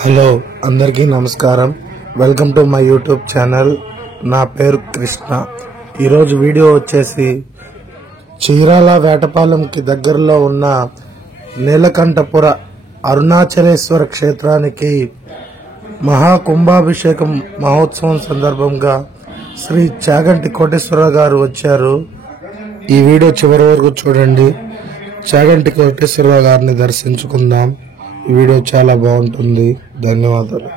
Hello అందరికీ నమస్కారం. Welcome to my YouTube channel. నా పేరు కృష్ణ. ఈరోజు వీడియో వచ్చేసి చీరాల వేటపాలెంకి దగ్గరలో ఉన్న నీలకంఠపుర అరుణాచలేశ్వర క్షేత్రానికి మహాకుంభాభిషేకం మహోత్సవం సందర్భంగా శ్రీ చాగంటి కోటేశ్వర గారు వచ్చారు. ఈ వీడియో చివరి వరకు చూడండి. చాగంటి కోటేశ్వర గారిని దర్శించుకుందాం. ఈ వీడియో చాలా బాగుంటుంది. ధన్యవాదాలు.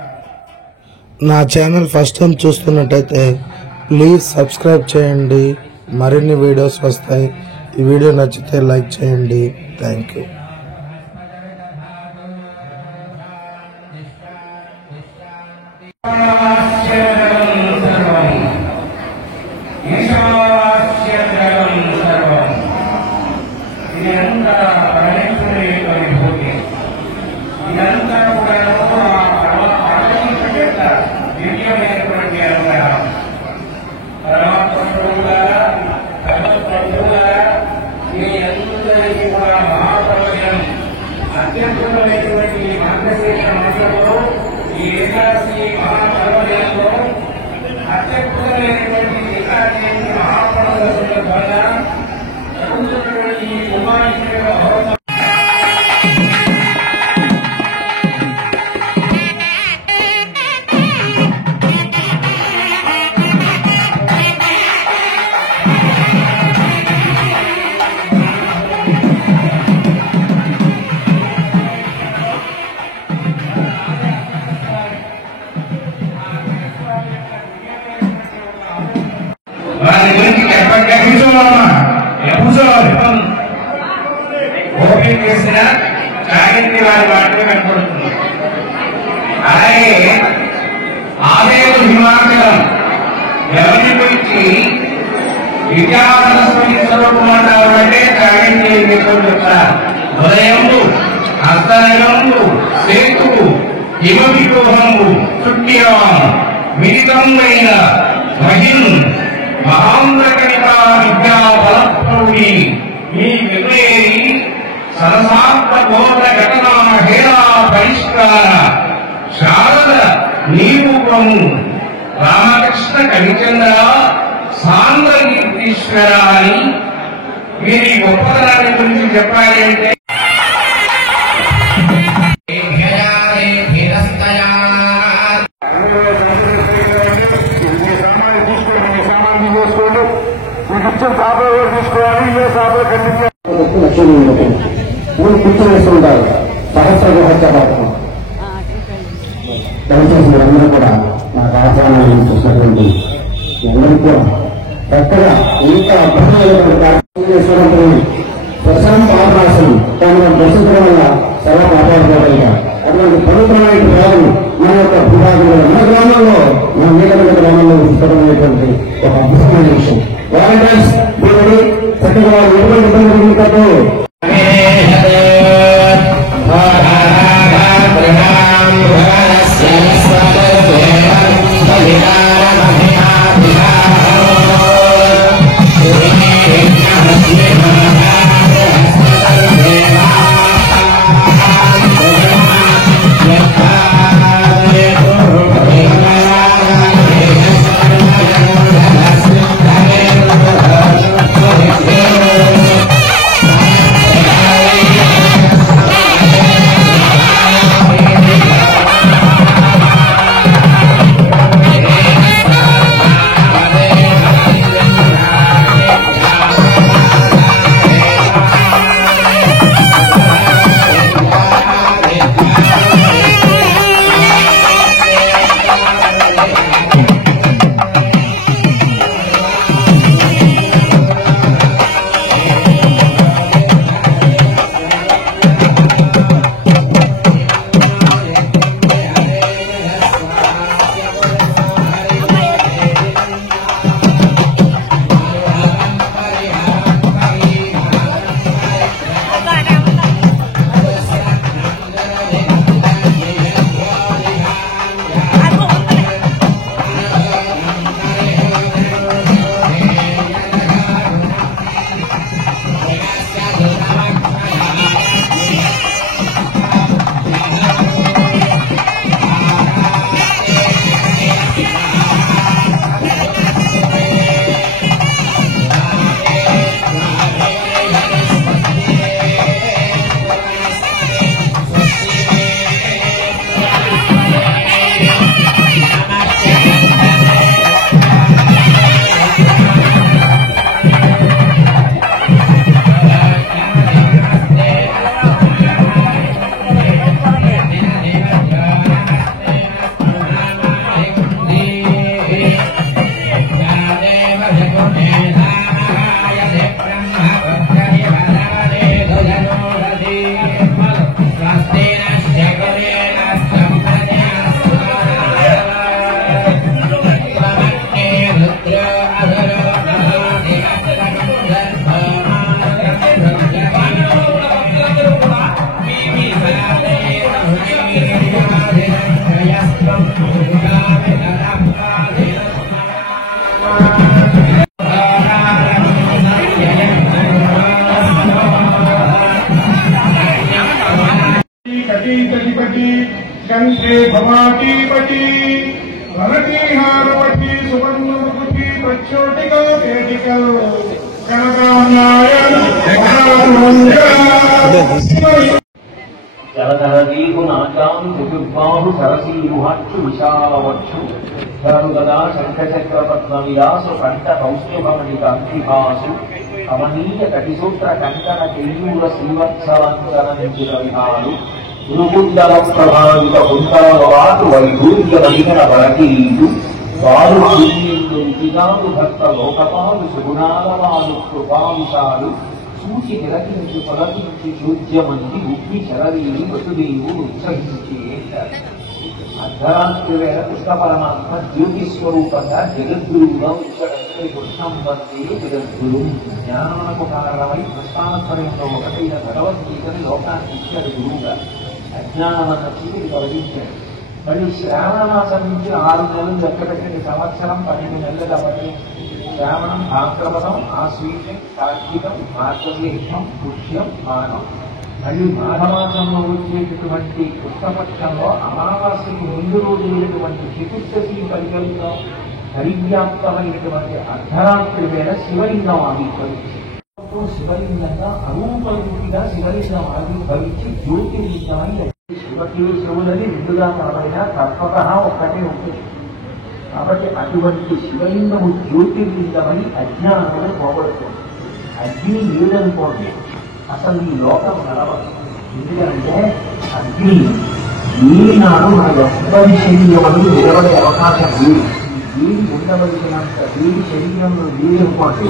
నా ఛానల్ ఫస్ట్ టైం చూస్తున్నట్టయితే ప్లీజ్ సబ్స్క్రైబ్ చేయండి. మరిన్ని వీడియోస్ వస్తాయి. ఈ వీడియో నచ్చితే లైక్ చేయండి. Thank you. ఓపెన్ చేసిన చాగంటి వారి మాటలు కనపడుతుంది. అలాగే ఆదేవు హిమాచలం ఎవరి గురించి విద్యాసరస్వతి స్వరూపమంటే చాగంటి చెప్తారు. ఉదయము హస్తనగము సేతువు హిమ వికోహము చుట్టియవాం మిలితమైన మహిన్ మహాంధ్రకనిత విద్యా బలప్రౌఢి మీ వివేరి సరసాత్మ బోధ ఘటనా హేళా పరిష్కార శారద నీరూపము రామకృష్ణ కవిచంద్ర సాంద్ర కీర్తీశ్వర అని వీరి గొప్పతనాన్ని గురించి చెప్పాలి అంటే పిచ్చి వేస్తుంటారు. సహస్ర గుహత్య పథకం దయచేసి మీరందరూ కూడా నాకు ఆహ్వానాన్ని చూసినటువంటి అందరూ కూడా చక్కగా ఇంత అద్భుతమైనటువంటి కార్యక్రమం చేస్తున్నటువంటి ప్రశాంత ఆభాసం దాన్ని దర్శించడం వల్ల చాలా కాపాడుకోగలిగాం. అటువంటి పవిత్రమైన భావం మన యొక్క విభాగంలో మన గ్రామంలో మన నీలకంఠ గ్రామంలో విస్తరమైనటువంటి ఒక అద్భుతమైన విషయం. వాలంటీర్స్ దేవుడు చక్కగా వారు ఎటువంటి ఇబ్బంది ఉంటారో कटी कंठे भवाटीपटी भवतीहारवटी सुवर्णमुखी प्रचोटिका पेटिका कनकानायन జలధరదీపు నాట్యాన్ని చతుర్బాహు సరసీరుహక్షు విశాలవచ్చు ధరుగదా శంఖచక్ర పద్మ విలాసు కంఠ కౌస్తుభమణి కాంతిభాసు కమనీయ కటిసూత్ర కంకణ కేయూర శ్రీవత్సలాంకరించిన విహాలు గురుకుండల ప్రభావిత కుండలవాటు వైఢూర్యమైన వరకిరీటు వారు దివ్యుడు రుచిగాలు భక్త లోకపాలు సుగుణాలవాలు కృపాంశాలు సూచి నిరకించి పొలకించి చూద్యమంది ఉప్పి చరవీరి వసుదేవు ఉత్సహించి అర్ధరాత్రి వేళ కృష్ణ పరమాత్మ జ్యోతి స్వరూపంగా జగద్గురువుగా ఉచ్చడంతో కృష్ణం వందే జగద్గురు జ్ఞానమునకు కారణమై ప్రస్థానత్వయంలో ఒకటైన భగవద్గీతని లోకానికి ఇచ్చాడు గురువుగా అజ్ఞానమన్న చీటికి తొలగించాడు. మళ్ళీ శ్రావణ మాసం నుంచి 6 నెలలు లెక్కపెట్టిన సంవత్సరం 12 నెలలు కాబట్టి శ్రావణం భాద్రపదం ఆశ్వీజం కార్తీకం మార్గశీర్షం పుష్యం మానం మళ్ళీ మాఘమాసంలో వచ్చేటటువంటి కృష్ణపక్షంలో అమావాస్యకు ముందు రోజులైనటువంటి చతుర్దశి పరికల్పంలో పరివ్యాప్తమైనటువంటి అర్ధరాత్రి వేళ శివలింగం ఆవిర్భవించి శివలింగంగా అరూపరూపిగా శివలింగం ఆవిర్భవించి జ్యోతిర్లింగమై శివులని రెండుగా కనబడినా తప్పక ఒక్కటే ఉంటుంది. కాబట్టి అటువంటి శివలింగము జ్యోతిర్లింగమై అజ్ఞానమును పోగొడుతుంది. అగ్ని లేదనుకోండి అసలు ఈ లోకం నడవదు. ఎందుకంటే అగ్ని ఈనాడు మన ఎవ్వరి శరీరములు నిలబడే అవకాశం లేదు. వేడి ఉండవలసినంత వేడి శరీరంలో లేదనుకోండి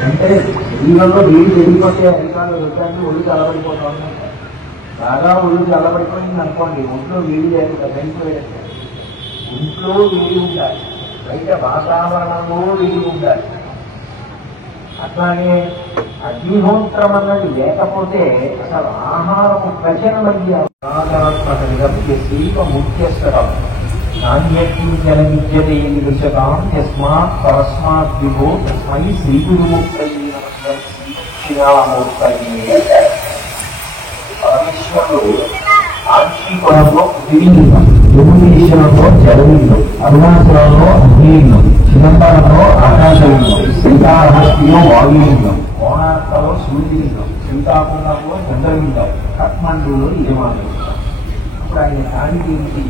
వెంటనే శరీరంలో వేడి జరిగిపోతే అధికారులు వచ్చాన్ని ఒళ్ళు చల్లబడిపోతాం. బాగా ఒళ్ళు చల్లబడిపోయింది అనుకోండి ఒంట్లో వేడి లేదు చనిపోయేది. ఇంట్లో వేడి ఉండాలి, బయట వాతావరణంలో వేడి ఉండాలి. అట్లాగే అగ్నిహోత్రం అన్నది లేకపోతే అసలు ఆహారము పచనమయ్యే శిల్ప ముఖ్యస్థరం నాణ్యజ్ఞన విద్యతే దృశకాం యస్మాత్ పరస్మాత్ విభో తస్మై శ్రీగురుమూర్తయే నమః శ్రీరామూర్తయే. పరమేశ్వరుడు ఆంక్షీపురంలో పృథివీలింగం, యోగేశ్వరంలో జలలింగం, అరుణాచలంలో అగ్నిలింగం, చిదంబరంలో ఆకాశలింగం, శ్రీకాళహస్తిలో వాయులింగం, కోణార్కలో సూర్యలింగం, శ్రీకాకుళంలో చంద్రలింగం, కఠ్మండూలో యజమానులింగం. ఇప్పుడు ఆయన కాణిదేవికి